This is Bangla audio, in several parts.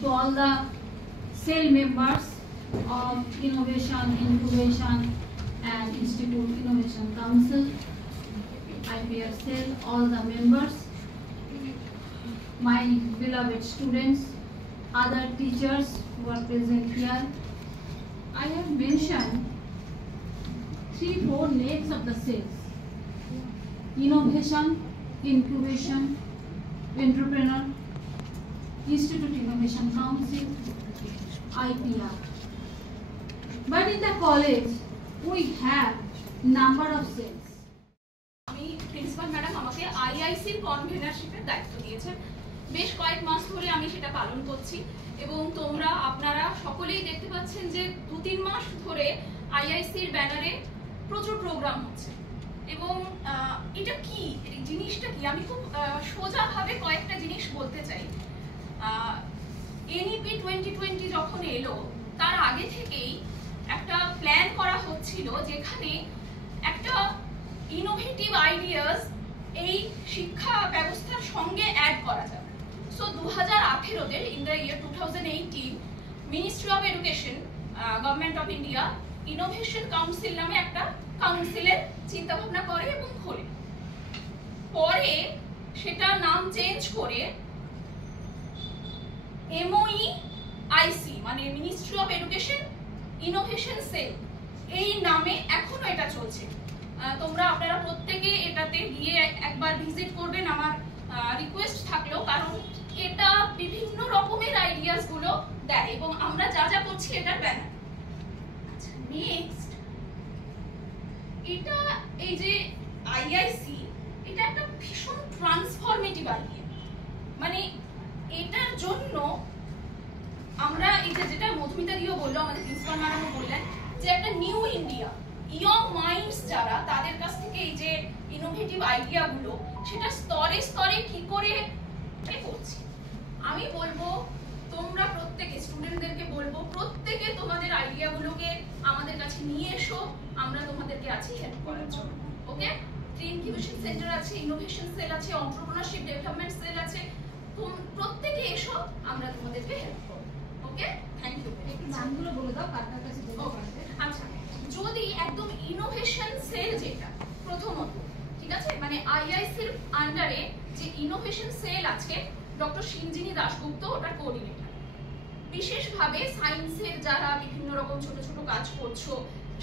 To all the cell members of Innovation, Incubation and Institute Innovation Council, IPR cell, all the members, my beloved students, other teachers who are present here. I have mentioned 3-4 legs of the cells: innovation, incubation, entrepreneur, Institute Innovation Council, IPR. But in the college, we have number of cells. আমি প্রিন্সিপাল ম্যাডাম আমাকে আইআইসির কনভেনারশিপের দায়িত্ব দিয়েছেন। বেশ কয়েক মাস ধরে আমি সেটা পালন করছি এবং আপনারা সকলেই দেখতে পাচ্ছেন যে 2-3 মাস ধরে আইআইসির ব্যানারে প্রচুর প্রোগ্রাম হচ্ছে। এবং এটা কি, জিনিসটা কি, আমি খুব সোজাভাবে কয়েকটা জিনিস বলতে চাই। এনইপি 2020 যখন এলো তার আগে থেকেই একটা প্ল্যান করা হচ্ছিল যেখানে একটা ইনোভেটিভ আইডিয়াস এই শিক্ষা ব্যবস্থার সঙ্গে অ্যাড করা যাবে। সো 2018-তে in the year 2018 ministry of education, government of India innovation council নামে একটা কাউন্সিলের চিন্তা ভাবনা করে এবং খোলে। পরে সেটা নাম চেঞ্জ করে MOEIC মানে ministry of education innovation cell এই নামে এখনো এটা চলছে। আপনারা প্রত্যেকে এটাতে গিয়ে একবার ভিজিট করবেন, আমার রিকোয়েস্ট থাকলো, কারণ এটা বিভিন্ন রকমের আইডিয়াস গুলো দেয় এবং আমরা যা যা করছি এটার ব্যানার। আচ্ছা, নেক্সট, এটা এই যে আইআইসি, এটা একটা ভীষণ ট্রান্সফরমেটিভ আইডিয়া। মানে এটার জন্য আমরা এই যে যেটা মধুমিতা দিও বললো, আমাদের প্রিন্সিপাল ম্যাডামও বললেন যে একটা নিউ ইন্ডিয়া, ইয়ং মাইন্ডস যারা, তাদের কাছ থেকে এই যে ইনোভেটিভ আইডিয়া গুলো সেটা স্তরে স্তরে কি করে করছি। আমি বলবো তোমরা প্রত্যেকে, স্টুডেন্টদেরকে বলবো প্রত্যেকে তোমাদের আইডিয়া গুলোকে আমাদের কাছে নিয়ে এসো, আমরা তোমাদেরকে আছি হেল্প করার জন্য। ওকে, ইনকিউবেশন সেন্টার আছে, ইনোভেশন সেল আছে, এন্টারপ্রেনারশিপ ডেভেলপমেন্ট সেল আছে, প্রত্যেকে এসো, আমরা তোমাদেরকে হেল্প করব। ওকে, থ্যাংক ইউ। একটু নামগুলো বলে দাও কার কার কাছে বলতে পারবে। আচ্ছা, যদি একদম ইনোভেশন সেল যেটা প্রথমত, ঠিক আছে, মানে আইআইসির আন্ডারে যে ইনোভেশন সেল আছে, ডক্টর সিঞ্জিনী দাশগুপ্ত ওটার কোঅর্ডিনেটর। বিশেষভাবে সায়েন্সের যারা বিভিন্ন রকম ছোট ছোট কাজ করছো,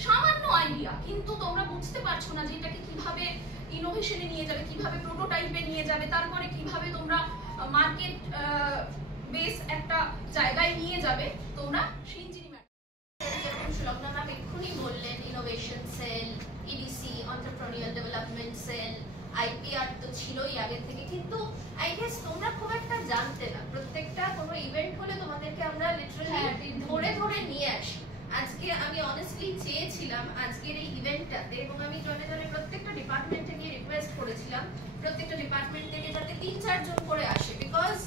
সামান্য আইডিয়া কিন্তু তোমরা বুঝতে পারছো না যে এটাকে কিভাবে ইনোভেশনে নিয়ে যাবে, কিভাবে প্রোটোটাইপে নিয়ে যাবে, তারপরে কিভাবে তোমরা মার্কেট বেস একটা জায়গায় নিয়ে যাবে, তোমরা সিঞ্জিনী ম্যাডাম যেরকম সুলগ্না ম্যাম এক্ষুনি বললেন, innovation cell, EDC, entrepreneur development cell, IPR তো ছিলই আগে থেকে, কিন্তু আই গেস তোমরা খুব একটা জানতে না। প্রত্যেকটা কোনো ইভেন্ট হলে তোমাদেরকে আমরা লিটারালি ধরে ধরে নিয়ে আসি। আজকে আমি অনেস্টলি চেয়েছিলাম আজকের এই ইভেন্টটাতে, এবং আমি জনে জনে প্রত্যেকটা ডিপার্টমেন্টে গিয়ে রিকোয়েস্ট করেছিলাম প্রত্যেকটা ডিপার্টমেন্ট থেকে যাতে 3-4 জন করে আসে, বিকজ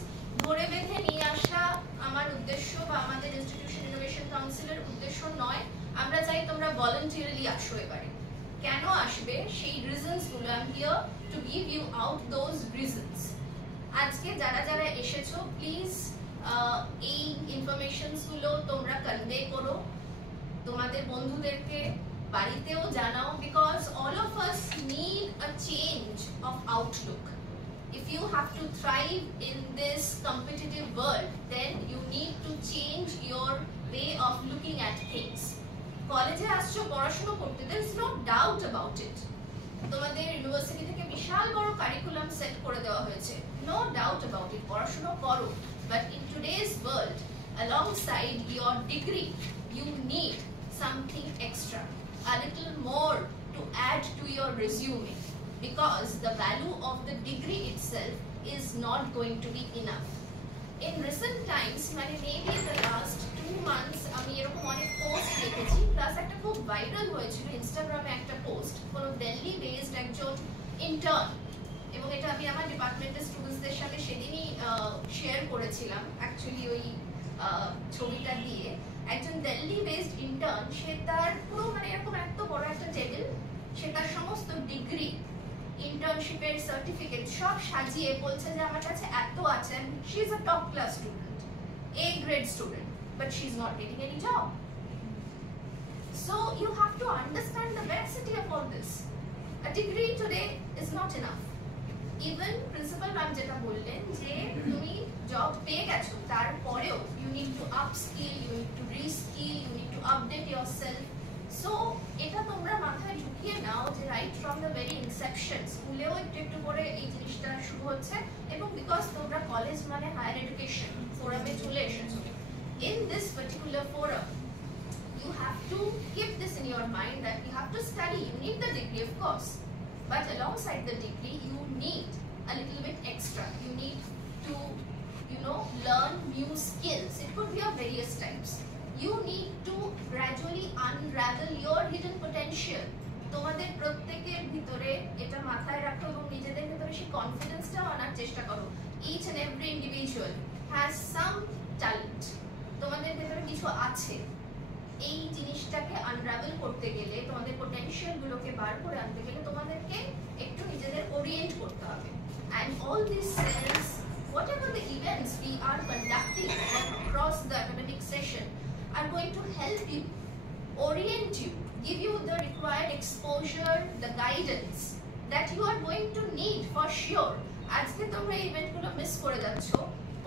ধরে বেঁধে নিয়ে আসা আমার উদ্দেশ্য বা আমাদের ইনস্টিটিউশন ইনোভেশন কাউন্সিলের উদ্দেশ্য নয়। আমরা চাই তোমরা ভলান্টিয়ারলি আসো। এবারে কেন আসবে সেই রিজনস গুলো, I am here to give you out those reasons. আজকে যারা যারা এসেছো, প্লিজ এই ইনফরমেশনস গুলো তোমরা কনভে করো, তোমাদের বন্ধুদেরকে বাড়িতেও জানাও, because all of us need a change of Outlook. If you have to thrive in this competitive world, then you need to change your way of looking at things. College e ascho porashono korte, there is no doubt about it. তোমাদের ইউনিভার্সিটি থেকে বিশাল বড় কারিকুলাম সেট করে দেওয়া হয়েছে, no doubt about it, পড়াশোনা করো, but in today's world, alongside your degree, you need something extra, a little more to add to your resume. because the value of the degree itself is not going to be enough. In recent times, মানে maybe in the last 2 months, আমি এরকম অনেক পোস্ট দেখেছি, প্লাস একটা খুব ভাইরাল হয়েছিল ইনস্টাগ্রামে একটা পোস্ট, কোনো দিল্লি বেসড একজন ইন্টার্ন, এবং এটা আমি আমার ডিপার্টমেন্টের স্টুডেন্টসদের সাথে সেদিনই শেয়ার করেছিলাম অ্যাকচুয়ালি ওই ছবিটা দিয়ে। একজন দিল্লি বেসড ইন্টার্ন, সে তার পুরো মানে এরকম এত বড় একটা টেবিল, সে তার সমস্ত ডিগ্রি, ইন্টার্নশিপের সার্টিফিকেট সব সাজিয়ে বলছে যে আমার কাছে এত আছে, she is a top class student, A grade student, but she is not getting any job. So you have to understand the veracity of all this. A degree today is not enough. Even principal ma'am যেটা বললেন যে তুমি জব পেয়ে গেছো, তারপরেও you need to upskill, you need to reskill, you need to update yourself. So এটা তোমরা মাথায় ঢুকিয়ে নাও যে right from the very Inception, স্কুলেও একটু একটু করে এই জিনিসটা শুরু হচ্ছে, এবং বিকজ তোমরা কলেজ মানে হায়ার এডুকেশন ফোরামে চলে এসেছো, in this particular forum you have to keep this in your mind that you have to study, you need the degree of course, but alongside the degree you need a little bit extra, you need to learn new skills. It could be of various types. You need to gradually unravel your hidden potential. তোমাদের প্রত্যেকের ভিতরে এটা মাথায় রাখো এবং নিজেদের ভিতরে সেই কনফিডেন্সটাও আনার চেষ্টা করো। Each and every individual has some talent. তোমাদের ভিতরে কিছু আছে, এই জিনিসটাকে আনরাভেল করতে গেলে, তোমাদের পোটেনশিয়াল গুলোকে বার করে আনতে গেলে তোমাদেরকে একটু নিজেদের ওরিয়েন্ট করতে হবে। And all these cells, whatever the events we are conducting across the academic session are going to help you, orient you, give you the required exposure, the guidance that you are going to need for sure. আজকে তোমরা এই ইভেন্টগুলো মিস করে যাচ্ছ,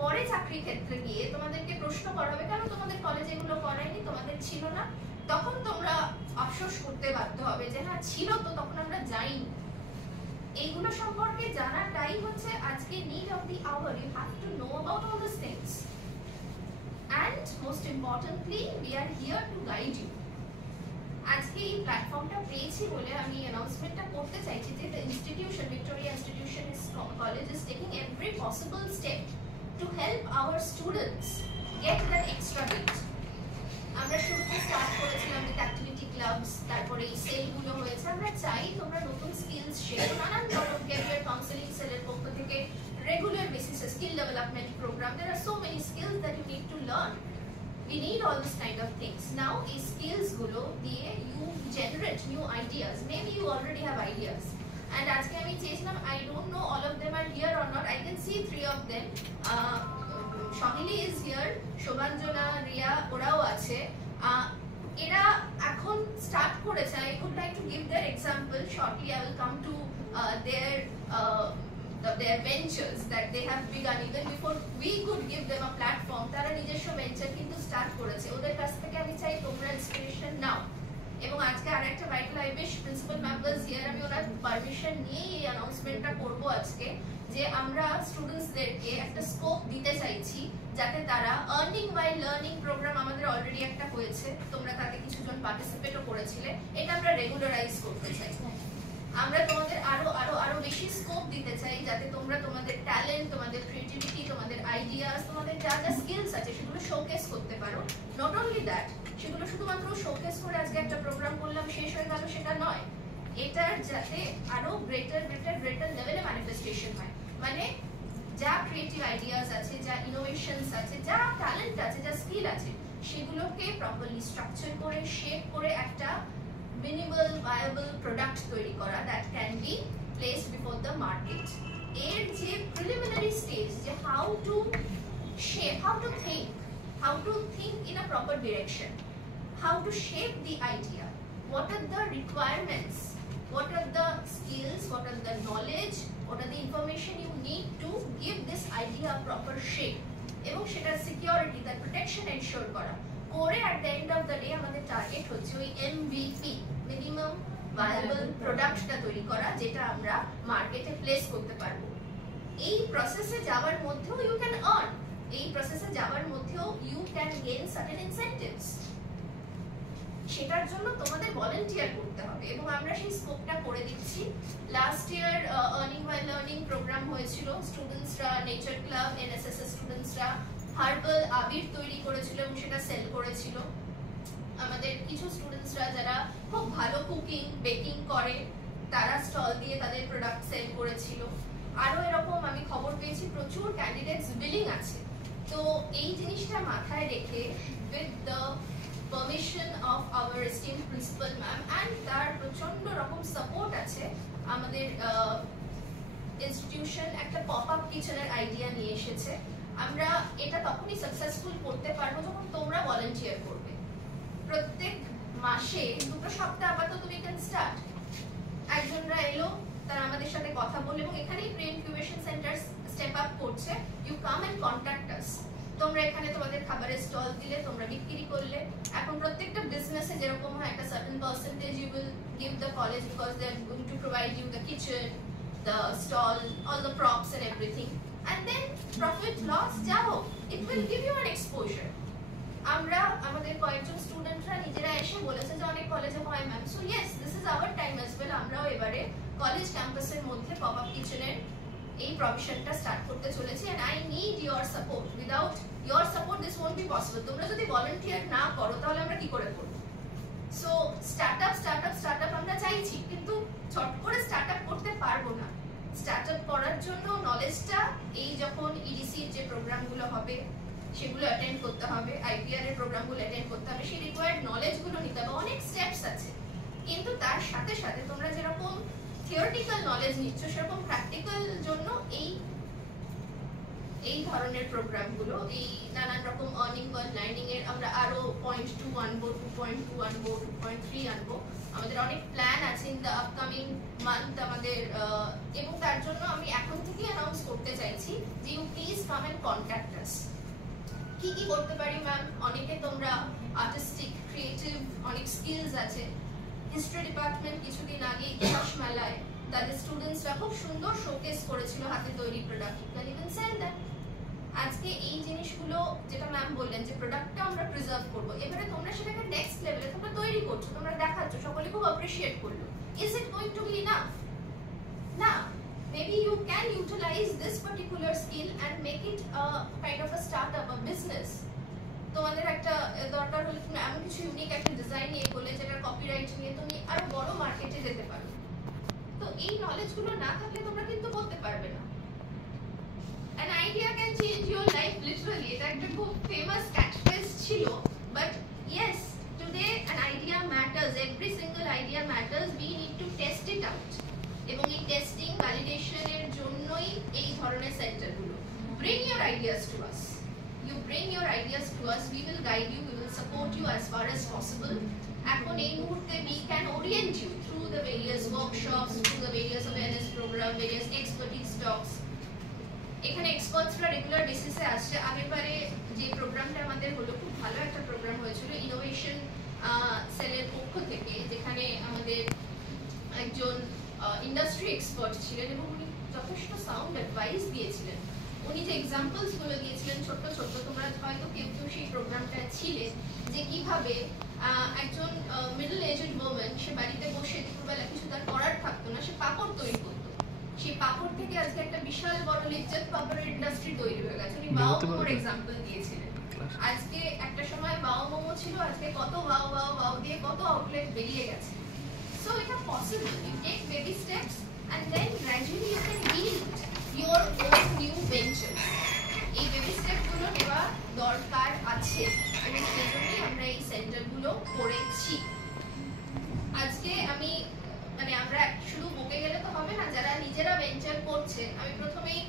পরে চাকরি ক্ষেত্রে গিয়ে তোমাদেরকে প্রশ্ন করা হবে কেন তোমাদের কলেজে এগুলো করায়নি, তোমাদের ছিল না, তখন তোমরা আফসোস করতে বাধ্য হবে যে হ্যাঁ ছিল তো, তখন আমরা যাইনি। এইগুলো সম্পর্কে জানাটাই হচ্ছে আজকে need of the hour. You have to know about all these things, and most importantly we are here to guide you. আজকে এই প্ল্যাটফর্মটা পেয়েছি বলে আমি অ্যানাউন্সমেন্টটা করতে চাইছি যে the institution, Victoria Institution College is taking every possible step to help our students get that extra bit. আমরা শুরুতে স্টার্ট করেছিলাম উইথ অ্যাক্টিভিটি ক্লাবস, তারপরে এই সেলগুলো হয়েছে। আমরা চাই তোমরা নতুন স্কিলস শেখো, নানান রকম ক্যারিয়ার কাউন্সেলিং সেলের পক্ষ থেকে রেগুলার বেসিসে skill development programme, there are so many skills that you need to learn. We need all this kind of things. Now এই skills গুলো দিয়ে you generate new ideas. Maybe you already have ideas. And আজকে আমি চেয়েছিলাম, I don't know all of them are here or not. I can see 3 of them. Shohili is here, Shobhanjana, Riya, ওরাও আছে। এরা এখন স্টার্ট করেছে। I would like to give their example shortly. I will come to their ventures that they have begun even before we could give them a platform. তারা নিজস্ব ভেঞ্চার কিন্তু স্টার্ট করেছে। ওদের কাছ থেকে আমি চাই তোমরা ইন্সপিরেশন নাও। এবং আজকে আরেকটা vital I wish principal ma'am was here, আমি ওনার পারমিশন নিয়ে এই অ্যানাউন্সমেন্টটা করব আজকে, যে আমরা স্টুডেন্টসদেরকে একটা স্কোপ দিতে চাইছি যাতে তারা আর্নিং বাই লার্নিং প্রোগ্রাম আমাদের অলরেডি একটা হয়েছে, তোমরা তাতে কিছুজন পার্টিসিপেটও করেছিলে, এটা আমরা রেগুলারাইজ করতে চাই। আমরা তোমাদের আরো আরো আরো বেশি স্কোপ দিতে চাই যাতে তোমরা তোমাদের ট্যালেন্ট, তোমাদের ক্রিয়েটিভিটি, তোমাদের আইডিয়াস, তোমাদের যা যা স্কিলস আছে সেগুলো শোকেস করতে পারো। নট অনলি দ্যাট, সেগুলো শুধুমাত্র শোকেস করে আজকে একটা প্রোগ্রাম করলাম শেষ হয়ে গেল সেটা নয়, এটার যাতে আরো গ্রেটার লেভেলে ম্যানিফেস্টেশন হয়। মানে যা ক্রিয়েটিভ আইডিয়াস আছে, যা ইনোভেশনস আছে, যা ট্যালেন্ট আছে, যা স্কিল আছে, সেগুলোকে প্রপারলি স্ট্রাকচার করে শেপ করে একটা মিনিমাল ভায়াবল প্রোডাক্ট তৈরি করা that can be placed before the market. এর যে প্রিলিমিনারি স্টেজ, যে how to shape, how to think in a proper direction, how to shape the idea, what are the requirements, what are the skills, what are the knowledge, what are the information you need to give this idea a proper shape, এবং সেটার সিকিউরিটি, তার প্রোটেকশন এনশিওর করা করে at the end of the day আমাদের টার্গেট হচ্ছে ওই MVP, মিনিমাম ভায়াবল প্রোডাক্টটা তৈরি করা, যেটা আমরা মার্কেটে প্লেস করতে পারবো। এই প্রসেসে যাওয়ার মধ্যেও ইউ ক্যান আর্ন, এই প্রসেসে যাওয়ার মধ্যেও you can gain certain incentives. সেটার জন্য তোমাদের ভলেন্টিয়ার করতে হবে এবং আমরা সেই স্কোপটা করে দিচ্ছি। Last year earning while learning programme হয়েছিল, স্টুডেন্টসরা নেচার ক্লাব এনএসএস এর স্টুডেন্টসরা হার্বাল আবির তৈরি করেছিল এবং সেটা সেল করেছিল। আমাদের কিছু স্টুডেন্টসরা যারা খুব ভালো কুকিং বেকিং করে তারা স্টল দিয়ে তাদের প্রোডাক্ট সেল করেছিল। আরো এরকম আমি খবর পেয়েছি প্রচুর ক্যান্ডিডেটস উইলিং আছে। তো এই জিনিসটা মাথায় রেখে with the permission of our esteemed principal ma'am and তার প্রচন্ড রকম সাপোর্ট আছে, আমাদের ইনস্টিটিউশন একটা পপ আপ কিচেনের আইডিয়া নিয়ে এসেছে। আমরা এটা তখনই সাকসেসফুল করতে পারবো যখন তোমরা ভলেন্টিয়ার করবে। প্রত্যেক মাসে 2 সপ্তাহ আপাতত উই ক্যান স্টার্ট। একজনরা এলো, তারা আমাদের সাথে কথা বলে এবং এখানেই pre incubation centre step up করছে। You come and contact us. তোমরা এখানে তোমাদের খাবারের স্টল দিলে, তোমরা বিক্রি করলে। এখন প্রত্যেকটা বিজনেসে যেরকম হয় একটা certain percentage you will give the college because they are going to provide you the kitchen, the stall, all the props and everything, and then profit loss যা হোক it will give you an exposure. আমরা আমাদের কয়েকজন স্টুডেন্টরা নিজেরা এসে বলেছে যে অনেক কলেজে হয় ma'am, so yes this is our time as well. আমরাও এবারে কলেজ ক্যাম্পাসের মধ্যে পপ আপ কিচেনের এই প্রভিশনটা স্টার্ট করতে চলেছি and I need your support. Without your support this won't be possible. তোমরা যদি ভলান্টিয়ার না করো তাহলে আমরা কি করে করব? সো স্টার্টআপ আমরা চাইছি, কিন্তু চট করে স্টার্টআপ করতে পারবো না। স্টার্টআপ করার জন্য নলেজটা এই যখন ইডিসির যে প্রোগ্রামগুলো হবে সেগুলো অ্যাটেন্ড করতে হবে, আইপিআর এর প্রোগ্রামগুলো অ্যাটেন্ড করতে হবে, সেই রিকোয়ার্ড নলেজগুলো নিতে হবে। অনেক স্টেপস আছে, কিন্তু তার সাথে সাথে তোমরা যেরকম থিওরিটিক্যাল নলেজ নিচ্ছ সেরকম প্র্যাকটিক্যাল জন্য এই ধরনের প্রোগ্রামগুলো, এই নানান রকম আর্নিং বা লার্নিং এর আমরা আরো 0.2 আনবো, 2.2 আনবো, 2.3 আনবো। আমাদের অনেক প্ল্যান আছে ইন দ্য আপকামিং মান্থ আমাদের, এবং তার জন্য আমি এখন থেকেই অ্যানাউন্স করতে চাইছি যে you please come and contact us. কি কি করতে পারি ম্যাম? অনেকে তোমরা আর্টিস্টিক ক্রিয়েটিভ অনেক স্কিলস আছে। হিস্ট্রি ডিপার্টমেন্ট কিছুদিন আগে ইতিহাস মেলায় তাদের স্টুডেন্টসরা খুব সুন্দর শোকেস করেছিল হাতে তৈরি product. You can even sell that. আজকে এই জিনিসগুলো যেটা ম্যাম বললেন যে প্রোডাক্টটা আমরা প্রিজার্ভ করবো, এবারে তোমরা সেটাকে নেক্সট লেভেলে তোমরা তৈরি করছো, তোমরা দেখাচ্ছ, সকলে খুব অ্যাপ্রিশিয়েট করলো। Is it going to be enough? না, maybe you can utilize this particular skill and make it a kind of a startup, a business. তোমাদের একটা দরকার হলে তুমি এমন কিছু ইউনিক একটা ডিজাইন নিয়ে করলে যেটার কপিরাইট নিয়ে তুমি আরো বড় মার্কেটে যেতে পারো। তো এই নলেজগুলো না থাকলে তোমরা কিন্তু করতে পারবে না। An idea can change your life literally. এটা একটা খুব ফেমাস ক্যাচফ্রেজ ছিল, but yes, today an idea matters. Every single idea matters. We need to test it out. এবং এই টেস্টিং ভ্যালিডেশনের জন্যই এই ধরনের সেন্টারগুলো। Bring your ideas to us. You bring your ideas to us. We will guide you. We will support you as far as possible. এখন এই মুহূর্তে we can orient you through the various workshops, through the various awareness program, various expertise talks. এখানে এক্সপার্টসরা রেগুলার বেসিসে আসছে। আগেরবারে যে প্রোগ্রামটা আমাদের হলো খুব ভালো একটা প্রোগ্রাম হয়েছিল ইনোভেশন সেলের পক্ষ থেকে, যেখানে আমাদের একজন ইন্ডাস্ট্রি এক্সপার্ট ছিলেন এবং উনি যথেষ্ট সাউন্ড অ্যাডভাইস দিয়েছিলেন। উনি যে এক্সাম্পলস গুলো দিয়েছিলেন ছোট্ট ছোট্ট, তোমরা হয়তো কেউ কেউ সেই প্রোগ্রামটা ছিলে, যে কিভাবে একজন মিডল এজড ওম্যান সে বাড়িতে বসে দুপুরবেলা কিছু তার করার থাকতো না, সে পাপড় তৈরি করতো। সেই পাপড় থেকে আজকে একটা বিশাল বড় লিজ্জত পাপড়ের ইন্ডাস্ট্রি তৈরি হয়ে গেছে। উনি বাও মোমোর এক্সাম্পল দিয়েছিলেন। আজকে একটা সময় বাও মোমো ছিল, আজকে কত বাও দিয়ে কত আউটলেট বেরিয়ে গেছে। So it's possible. You take baby steps and then gradually you can build your own new ventures. এই বেবি স্টেপ গুলো নেওয়া দরকার আছে এবং সেজন্যই আমরা এই সেন্টার গুলো করেছি। আজকে আমি আমরা শুধু বকে গেলে তো হবে না, যারা নিজেরা ভেঞ্চার করছে, আমি প্রথমেই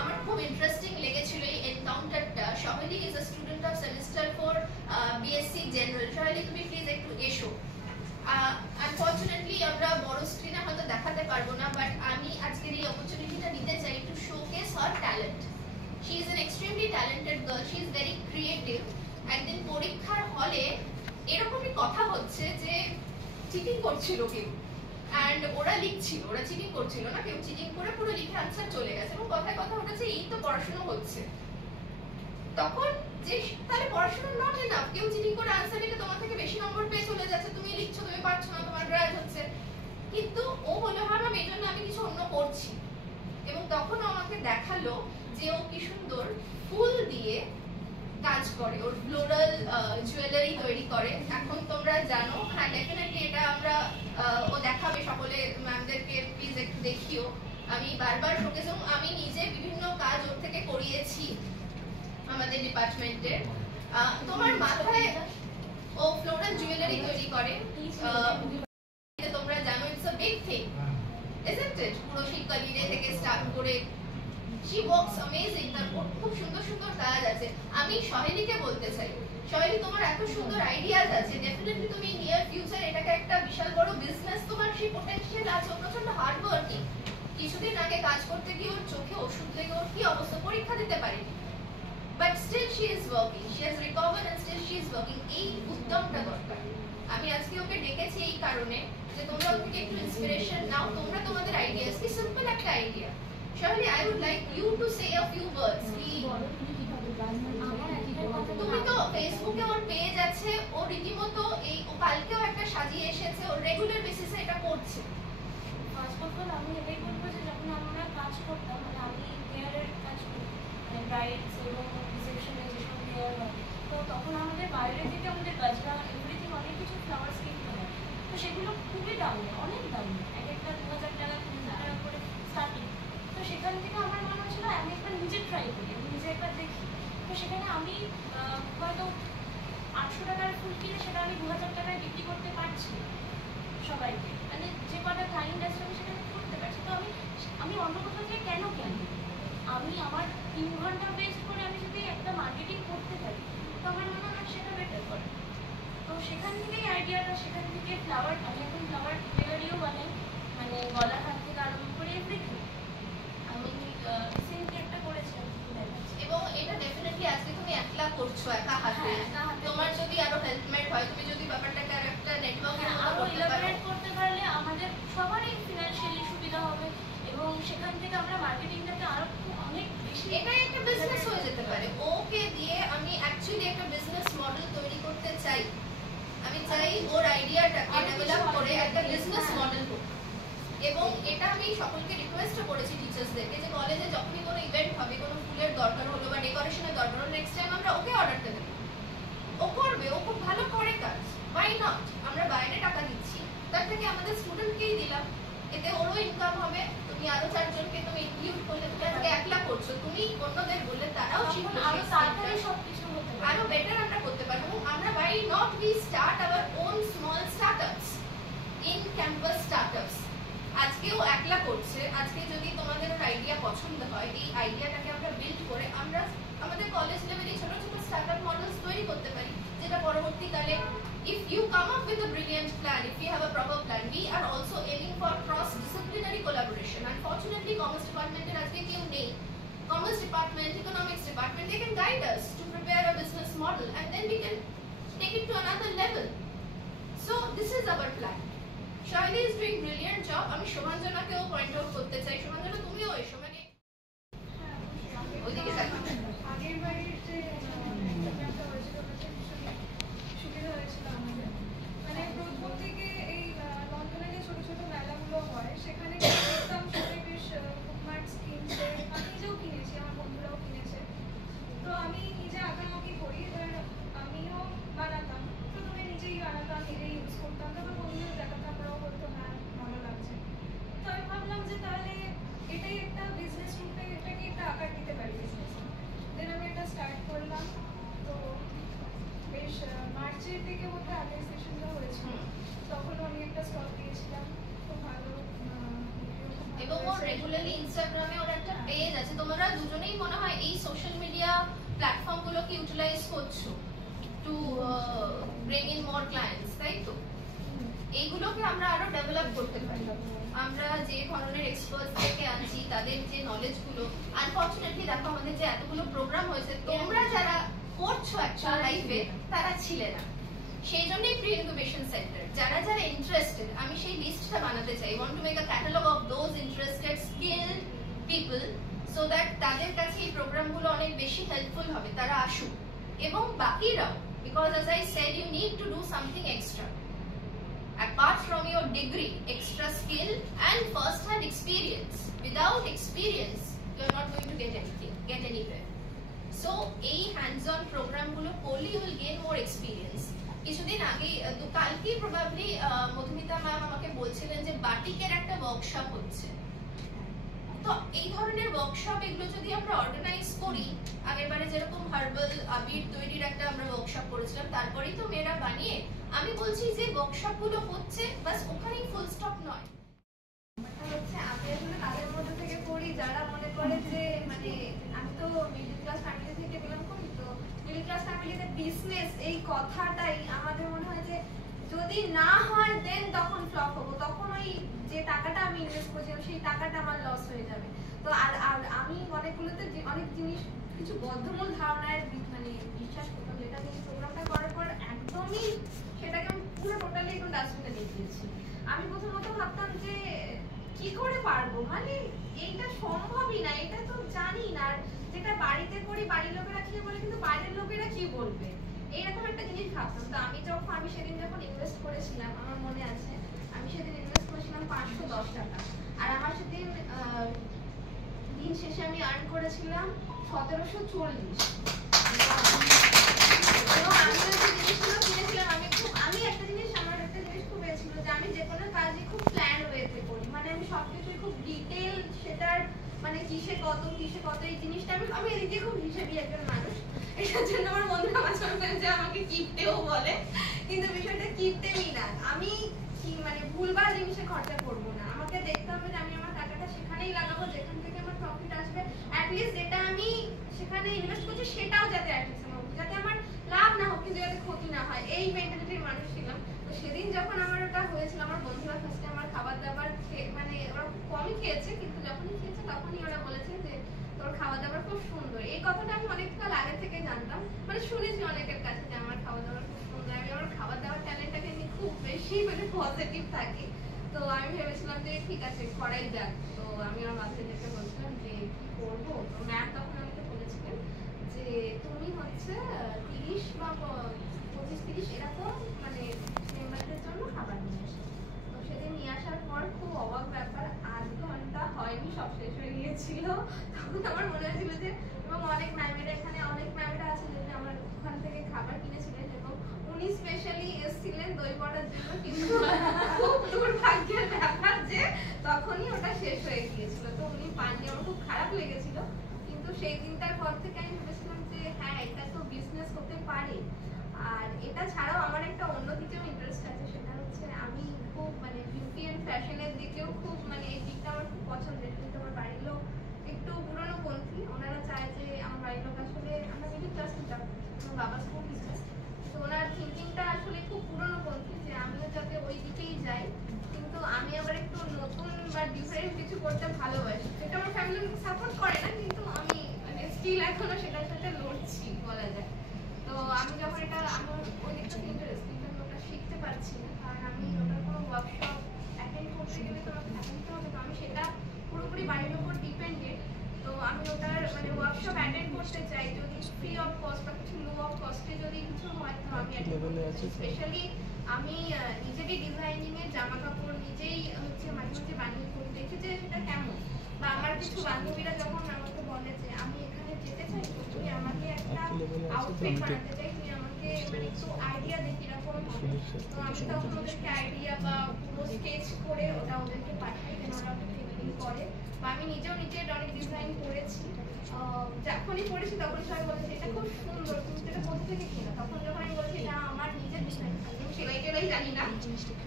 আমার খুব ইন্টারেস্টিং লেগেছিল এই এনকাউন্টারটা। Saheli is a student of semester 4 BSc general. Saheli তুমি প্লিজ একটু এসো। আনফরচুনেটলি আমরা বড় স্ক্রিনে হয়তো দেখাতে পারবো না, বাট আমি আজকের এই অপরচুনিটিটা নিতে চাই two showcase her talent. She is an extremely talented girl, she is very creative. একদিন পরীক্ষার হলে এরকমই কথা হচ্ছে যে চিটিং করছিল কেউ, অ্যান্ড ওরা লিখছিল, ওরা চিটিং করছিল না, কেউ চিটিং করে পুরো লিখে আনসার চলে গেছে এবং কথায় কথা উঠেছে এই তো পড়াশোনা হচ্ছে। তখন যে তাহলে পড়াশোনা নট এনাফ, কেউ চিটিং করে আনসার লিখে তোমার থেকে বেশি নম্বর পেয়ে চলে যাচ্ছে, তুমি লিখছো তুমি পারছো না, তোমার গ্রাজ হচ্ছে, কিন্তু ও বললো হ্যাঁ ম্যাম এই জন্য আমি কিছু অন্য করছি। এবং তখন আমাকে দেখালো যে ও কি সুন্দর ফুল দিয়ে কাজ করে, ওর ফ্লোরাল জুয়েলারি তৈরি করে। এখন তোমরা জানো, হ্যাঁ ডেফিনেটলি এটা আমরা ও দেখাবে সকলে, ম্যামদেরকে প্লিজ একটু দেখিও। আমি বারবার শোকেসে আমি নিজে বিভিন্ন কাজ ওর থেকে করিয়েছি আমাদের ডিপার্টমেন্টের। তোমার মাথায় ও ফ্লোরাল জুয়েলারি তৈরি করে, তোমরা জানো it's a big thing, isn't it? পুরো সেই কালিরে থেকে স্টার্ট করে she works amazing, তার খুব সুন্দর সুন্দর কাজ আছে। আমি সহেলিকে বলতে চাই, সহেলি তোমার এত সুন্দর আইডিয়াস আছে, ডেফিনেটলি তুমি নিয়ার ফিউচার এটাকে একটা বিশাল বড় বিজনেস, তোমার সেই পটেনশিয়াল আছে, প্রচন্ড হার্ড ওয়ার্কিং। কিছুদিন আগে কাজ করতে গিয়ে ওর চোখে ওষুধ লেগে ওর কি অবস্থা, পরীক্ষা দিতে পারেনি, but still she is working, she has recovered and still she is working. এই উদ্যমটা দরকার। আমি আজকে ওকে ডেকেছি এই কারণে যে তোমরা ওর থেকে একটু ইন্সপিরেশন নাও, তোমরা তোমাদের আইডিয়াস কি সিম্পল একটা idea. Shirley, I would like you to say a few words. তুমি তো ফেসবুকে ওর পেজ আছে, ও রীতিমতো এই কালকেও একটা সাজিয়ে এসেছে, ওর রেগুলার বেসিসে এটা করছে। ফার্স্ট অফ অল আমি এটাই বলবো যে যখন আমরা কাজ করতাম, মানে আমি হেয়ারের কাজ করি, মানে ব্রাইডস এবং রিসেপশনে যেসব হেয়ার হয়, তো তখন আমাদের বাইরে থেকে আমাদের গাজরা এভরিথিং অনেক কিছু ফ্লাওয়ার্স কিনতে হয়, তো সেগুলো খুবই দামি, অনেক দামি, এক একটা 2000 টাকা 3000 টাকা করে স্টার্টিং। তো সেখান থেকে আমার মনে হচ্ছিল আমি একবার নিজে ট্রাই করি, আমি নিজে একবার দেখি। তো সেখানে আমি হয়তো 800 টাকার ফুল কিনে সেটা আমি 2000 টাকায় বিক্রি করতে পারছি সবাইকে, মানে যে কটা ক্লায়েন্ট আছে আমি সেখানে করতে পারছি। তো আমি অন্য কোথাও থেকে কেন আমি আমার 3 ঘন্টা ওয়েস্ট করে আমি যদি একটা মার্কেটিং করতে পারি, তো আমার মনে হয় সেটা বেটার করে। তো সেখান থেকেই আইডিয়াটা, সেখান থেকে ফ্লাওয়ার, আমি এখন ফ্লাওয়ার জুয়েলারিও বানাই, মানে গলার হাত থেকে আরম্ভ করে এভরিথিং। আমি রিসেন্টলি একটা করেছিলাম এবং এটা ডেফিনেটলি আজকে তুমি একলা করছো একা হাতে, তোমার যদি আরো হেল্পমেট হয়, তুমি যদি ব্যাপারটাকে আর একটা নেটওয়ার্কের মতো করতে পারলে আমাদের সবারই ফিনান্সিয়ালি সুবিধা হবে, এবং সেখান থেকে আমরা মার্কেটিংটাকে আরো অনেক বেশি, এটাই একটা বিজনেস হয়ে যেতে পারে। ওকে দিয়ে আমি অ্যাকচুয়ালি একটা বিজনেস মডেল তৈরি করতে চাই, আমি চাই ওর আইডিয়াটাকে ডেভেলপ করে একটা বিজনেস মডেল হোক। এবং এটা আমি সকলকে রিকোয়েস্টও করেছি টিচার্সদেরকে যে কলেজে যখনই কোনো ইভেন্ট হবে, কোনো ফুলের দরকার হলো বা ডেকোরেশনের দরকার হলো, নেক্সট টাইম আমরা ওকে অর্ডারটা দেবো, ও করবে, ও খুব ভালো করে কাজ, ওয়াই নট? আমরা বাইরে টাকা দিচ্ছি, তার থেকে আমাদের স্টুডেন্টকেই দিলাম, এতে ওরও ইনকাম হবে। তুমি আরো 4 জনকে তুমি ইনক্লুড করলে, তুমি আজকে একলা করছো, তুমি অন্যদের বললে তারাও শিখবে, আরো তাড়াতাড়ি সবকিছু হতে পারে, আরো বেটার আমরা করতে পারবো। আমরা why not we start our own small startups, in campus startups। আজকেও একলা করছে, আজকে যদি তোমাদের আইডিয়া পছন্দ হয়, এই আইডিয়াটাকে আমরা বিল্ড করে আমরা আমাদের কলেজ লেভেলে ছোট ছোট স্টার্টআপ মডেলস তৈরি করতে পারি, যেটা পরবর্তীকালে if you come up with a brilliant plan, if you have a proper plan, we are also aiming for cross disciplinary collaboration. Unfortunately commerce department এর আজকে কেউ নেই, commerce department, economics department, they can guide us to prepare a business model and then we can take it to another level. So this is our plan. Shirley is doing brilliant job. আমি শোভাঞ্জনাকেও পয়েন্ট আউট করতে চাই। শোভাঞ্জনা তুমিও এসো, মানে ওইদিকে দেখো। আগের বারের যে প্রোগ্রামটা হয়েছিল ওটাতে ভীষণই সুবিধা হয়েছিল আমাদের, মানে প্রথম থেকে এই লন্ডনে যে ছোট ছোট মেলাগুলো হয় সেখানে দেখতাম সবাই বেশ বুকমার্ক কিনছে, আমি নিজেও কিনেছি, আমার বন্ধুরাও কিনেছে। তো আমি নিজে আঁকাআঁকি করি, এবার আমিও বানাতাম, প্রথমে নিজেই বানাতাম, নিজেই ইউজ করতাম, তারপর বন্ধুদের দেখাতাম, ওরাও বলতো হ্যাঁ ভালো লাগছে। তো আমি ভাবলাম যে তাহলে এটাই একটা বিজনেস রূপে এটাকে একটা আকার দিতে পারি বিজনেস। দেন আমি এটা স্টার্ট করলাম। তো বেশ মার্চের দিকে বোধহয় আগের সেশনটা হয়েছিল, তখন আমি একটা স্টল দিয়েছিলাম, খুব ভালো। এবং ওর রেগুলারলি ইনস্টাগ্রামে ওর একটা পেজ আছে, তোমরা দুজনেই মনে হয় এই সোশ্যাল মিডিয়া প্ল্যাটফর্মগুলোকে ইউটিলাইজ করছো to bring in more clients, তাই তো? এইগুলোকে আমরা আরো ডেভেলপ করতে পারি। আমরা যে ধরনের এক্সপার্টসদেরকে আনছি, তাদের যে নলেজগুলো, আনফরচুনেটলি দেখো আমাদের যে এতগুলো প্রোগ্রাম হয়েছে, তোমরা যারা করছো অ্যাকচুয়াল লাইফে তারা ছিলে না, সেই জন্যই প্রি ইনকিউবেশন সেন্টার। যারা যারা ইন্টারেস্টেড, আমি সেই লিস্টটা বানাতে চাই, want to make a catalogue of those interested skilled people, so that তাদের কাছে এই প্রোগ্রামগুলো অনেক বেশি হেল্পফুল হবে, তারা আসুক। এবং বাকিরাও, because as I said you need to do something extra apart from your degree, extra skill and first hand experience. Without experience you are not going to get anything, get anywhere. So এই hands on program গুলো করলে you will gain more experience. কিছুদিন আগে তো কালকে প্রবাবলি মধুমিতা ম্যাম আমাকে বলছিলেন যে বাটিকের একটা ওয়ার্কশপ হচ্ছে। তো এই ধরনের ওয়ার্কশপ এগুলো যদি আমরা অর্গানাইজ করি, আগেরবারে যেরকম হার্বাল আবির তৈরির একটা আমরা ওয়ার্কশপ করেছিলাম, তারপরেই তো মেয়েরা বানিয়ে, আমি বলছি যে ওয়ার্কশপ গুলো হচ্ছে, বাস ওখানেই ফুল স্টপ নয়। হচ্ছে আমি আসলে তাদের মধ্যে থেকে পড়ি যারা মনে করে যে মানে আমি তো মিডল ক্লাস ফ্যামিলি থেকে বিলং করি, তো মিডল ক্লাস ফ্যামিলিতে বিজনেস এই কথাটাই আমাদের মনে হয় যে যদি না হয় দেন তখন ফ্লপ হবো, তখন ওই যে টাকাটা আমি ইনভেস্ট করেছিলাম সেই টাকাটা আমার লস হয়ে যাবে। তো আর আমি অনেকগুলোতে অনেক জিনিস কিছু বদ্ধমূল ধারণায় মানে বিশ্বাস করতাম, যেটা আমি প্রোগ্রামটা করার পর একদমই সেটাকে আমি পুরো টোটালি একটু ডাস্টবিনে দিয়ে দিয়েছি। আমি প্রথমত ভাবতাম যে কি করে পারবো, মানে এইটা সম্ভবই না, এটা তো জানি না, আর যেটা বাড়িতে করি বাড়ির লোকেরা কি বলে কিন্তু বাইরের লোকেরা কি বলবে, এইরকম একটা জিনিস ভাবতাম। তো আমি সেদিন যখন ইনভেস্ট করেছিলাম, আমার মনে আছে আমি সেদিন ইনভেস্ট করেছিলাম 510 টাকা, আর আমার সেদিন দিন শেষে আমি আর্ন করেছিলাম 1740। আমি জিনিসগুলো কিনেছিলাম, আমি একটা জিনিস খুব হয়েছিল যে আমি যে কোনো কাজই খুব প্ল্যান ওয়েতে করি, মানে আমি সবকিছুই খুব ডিটেল, সেটার মানে কিসে কত এই জিনিসটা আমি এদিক দিয়ে খুব হিসেবি একজন মানুষ। এটার জন্য আমার বন্ধুরা মাঝে মাঝে যে আমাকে কিপটেও বলে, কিন্তু বিষয়টা কিপটেই না, আমি কি মানে ভুলভাল জিনিসে খরচা করবো না, আমাকে দেখতে হবে যে আমি আমার টাকাটা সেখানেই লাগাবো যেখান থেকে আমার প্রফিট আসবে, অ্যাটলিস্ট যেটা আমি সেখানে ইনভেস্ট করছি সেটাও যাতে অ্যাটলিস্ট আমার, যাতে আমার লাভ না হোক কিন্তু যাতে ক্ষতি না হয়, এই মেন্টালিটির মানুষ ছিলাম। তো সেদিন যখন আমার ওটা হয়েছিল, আমার বন্ধুরা ফার্স্টে আমার খাবার দাবার মানে ওরা খুব কমই খেয়েছে, কিন্তু যখনই খেয়েছে তখনই ওরা বলেছে যে তোর খাবার দাবার খুব সুন্দর। এই কথাটা আমি অনেককাল আগে থেকে জানতাম, মানে শুনেছি অনেকের কাছে যে আমার খাবার দাবার খুব সুন্দর, আমি আমার খাবার দাবার ট্যালেন্টটাকে নিয়ে খুব বেশি মানে পজিটিভ থাকি। তো আমি ভেবেছিলাম যে ঠিক আছে করাই যাক। তো আমি আমার মাথায় যেতে বলছিলাম যে কি করবো, তো ম্যাম তখন আমাকে বলেছিলেন যে তুমি হচ্ছে 30 বা 25-30 এরকম মানে মেম্বারদের জন্য খাবার নিয়ে এসো। তো সেদিন নিয়ে আসার পর খুব অবাক ব্যাপার, 8 ঘন্টা হয়নি সব শেষ হয়ে গিয়েছিল। তখন আমার মনে হয়েছিল যে, এবং অনেক ম্যামেরা এখানে অনেক ম্যামেরা আছে যে আমার ওখান থেকে খাবার কিনেছিলেন, এবং উনি স্পেশালি এসেছিলেন দই বড়ার জন্য, কিন্তু খুব দুর্ভাগ্যের ব্যাপার যে তখনই ওটা শেষ হয়ে গিয়েছিল। তো উনি পাননি, আমার খুব খারাপ লেগেছিল, কিন্তু সেই দিনটার পর থেকে আমি ভেবেছিলাম যে হ্যাঁ এটা তো বিজনেস হতে পারে। আর এটা ছাড়াও আমার একটা অন্য দিকেও ইন্টারেস্ট আছে, সেটা হচ্ছে আমি খুব মানে বিউটি এন্ড ফ্যাশনের দিকেও খুব মানে এই দিকটা আমার খুব পছন্দের, কিন্তু আমার বাড়ির লোক একটু পুরনো পন্থী, ওনারা চায় যে আমার বাড়ির লোক আসলে আমরা মিডিল ক্লাসে যাব, আমার বাবা স্কুল বিজনেস, তো ওনার থিঙ্কিংটা আসলে খুব পুরনো পন্থী যে আমিও যাতে ওই দিকেই যাই, কিন্তু আমি আবার একটু নতুন বা ডিফারেন্ট কিছু করতে ভালোবাসি, সেটা আমার ফ্যামিলি সাপোর্ট করে না, কিন্তু আমি মানে স্টিল এখনো সেটার সাথে লড়ছি বলা যায়। তো আমি যখন এটা আমার ওই দিকটা ইন্টারেস্ট, কিন্তু আমি ওটা শিখতে পারছি না, কারণ আমি ওটার কোনো ওয়ার্কশপ অ্যাটেন্ড করতে গেলে তো আমাকে থাকতে হবে, তো আমি সেটা পুরোপুরি বাড়ির উপর ডিপেন্ডেড। তো আমি ওটার মানে ওয়ার্কশপ অ্যাটেন্ড করতে চাই, যদি ফ্রি অফ কস্ট বা কিছু লো অফ কস্টে যদি কিছু হয় তো আমি স্পেশালি আমি নিজেরই ডিজাইনিং এর জামা কাপড় নিজেই হচ্ছে মাঝে মাঝে বানিয়ে করি, দেখি যে সেটা কেমন, বা আমার কিছু বান্ধবীরা যখন আমাকে বলে যে আমি এখানে যেতে চাই, তো তুমি আমাকে একটা আউটফিট বানাতে চাই, তুমি আমাকে মানে একটু আইডিয়া দে কিরকম হবে, তো আমি তখন ওদেরকে আইডিয়া বা পুরো স্কেচ করে ওটা ওদেরকে পাঠাই, যেন ওরা করে, বা আমি নিজেও নিজের অনেক ডিজাইন করেছি। যখনই করেছি তখনই সবাই বলেছে এটা খুব সুন্দর, তুমি এটা কোথা থেকে কিনা, তখন যখন আমি বলছি এটা আমার নিজের ডিজাইন, আমি সেলাই টেলাই জানি না,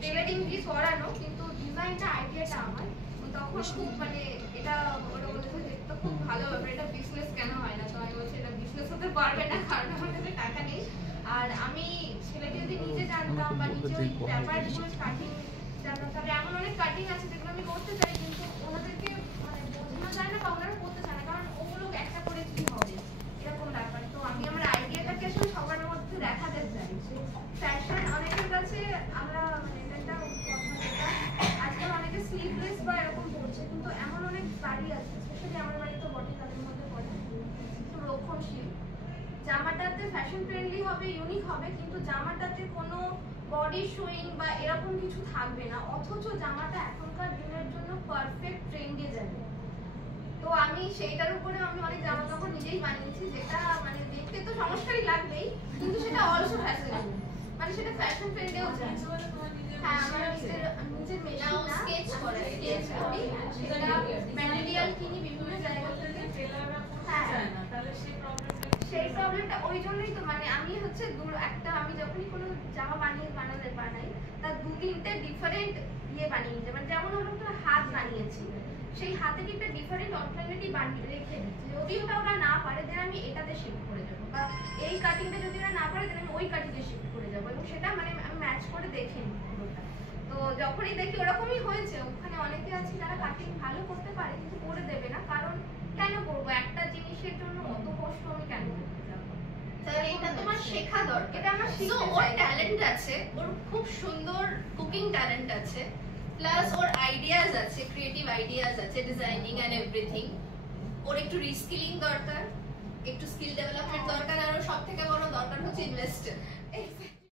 টেলারিং দিয়ে করানো, কিন্তু ডিজাইনটা আইডিয়াটা আমার, তখন খুব মানে এটা ওরা বলেছে যে এটা খুব ভালো ব্যাপার, এটা বিজনেস কেন হয় না, তো আমি বলছি এটা বিজনেস হতে পারবে না, কারণ আমার কাছে টাকা নেই, আর আমি সেটাকে যদি নিজে জানতাম বা নিজে ওই ব্যাপারগুলো কাটিং জানতাম, তাহলে এমন অনেক কাটিং আছে যেগুলো আমি করতে চাই, কিন্তু ওনাদেরকে মানে বোঝানো যায় না বা ওনারা করতে চায় না, কারণ ওগুলো একটা করে কি হবে এরকম ব্যাপার। তো আমি আমার আইডিয়াটাকে আসলে সবার মধ্যে দেখাতে চাই। ফ্যাশন অনেকের কাছে আমরা মানে একটা আজকাল অনেকে স্লিভলেস বা এরকম পড়ছে, কিন্তু এমন অনেক শাড়ি আছে, স্পেশালি আমার বাড়ি তো বটে রক্ষণশীল, জামাটাতে ফ্যাশন ফ্রেন্ডলি হবে, ইউনিক হবে, কিন্তু জামাটাতে কোনো বডি শোয়িং বা এরকম কিছু থাকবে না, অথচ জামাটা এখনকার দিনের জন্য পারফেক্ট ট্রেন্ডে যাবে। তো আমি সেইটার উপরে আমি অনেক জামা কাপড় নিজেই বানিয়েছি, যেটা মানে দেখতে তো সংস্কারই লাগবেই, কিন্তু সেটা অলসো ফ্যাশনেবল, মানে সেটা ফ্যাশন ট্রেন্ডেও যায়। হ্যাঁ, আমার নিজের মেশিন না, স্কেচ করা, স্কেচ করি, সেটা ম্যাটেরিয়াল কিনি বিভিন্ন জায়গা থেকে। হ্যাঁ, সেই প্রবলেমটা ওই জন্যই তো, মানে আমি হচ্ছে একটা আমি যখনই কোনো জামা বানাই তার 2-3টে ডিফারেন্ট ইয়ে বানিয়ে নিতে, মানে যেমন হলো একটা হাত বানিয়েছি, সেই হাতে একটা ডিফারেন্ট অল্টারনেটিভ বানিয়ে রেখে দিচ্ছি, যদি ওরা না পারে দেন আমি এটাতে শিফট করে যাবো, বা এই কাটিংটা যদি ওরা না পারে দেন আমি ওই কাটিংয়ে শিফট করে যাবো, এবং সেটা মানে আমি ম্যাচ করে দেখে নিই পুরোটা। তো যখনই দেখি ওরকমই হয়েছে, ওখানে অনেকে আছে যারা কাটিং ভালো করতে পারে কিন্তু করে দেবে না, কারণ কেন করবো একটা জিনিসের জন্য অত কষ্ট আমি কেন করতে যাবো? তাহলে এটা তোমার শেখা দরকার। এটা আমার শিখতে So, ওর ট্যালেন্ট আছে, ওর খুব সুন্দর কুকিং ট্যালেন্ট আছে, প্লাস ওর আইডিয়াস আছে, ক্রিয়েটিভ আইডিয়াস আছে, ডিজাইনিং এন্ড এভরিথিং। ওর একটু রিস্কিলিং দরকার, একটু স্কিল ডেভেলপমেন্ট দরকার, আর ওর সবথেকে বড় দরকার হচ্ছে ইনভেস্টর।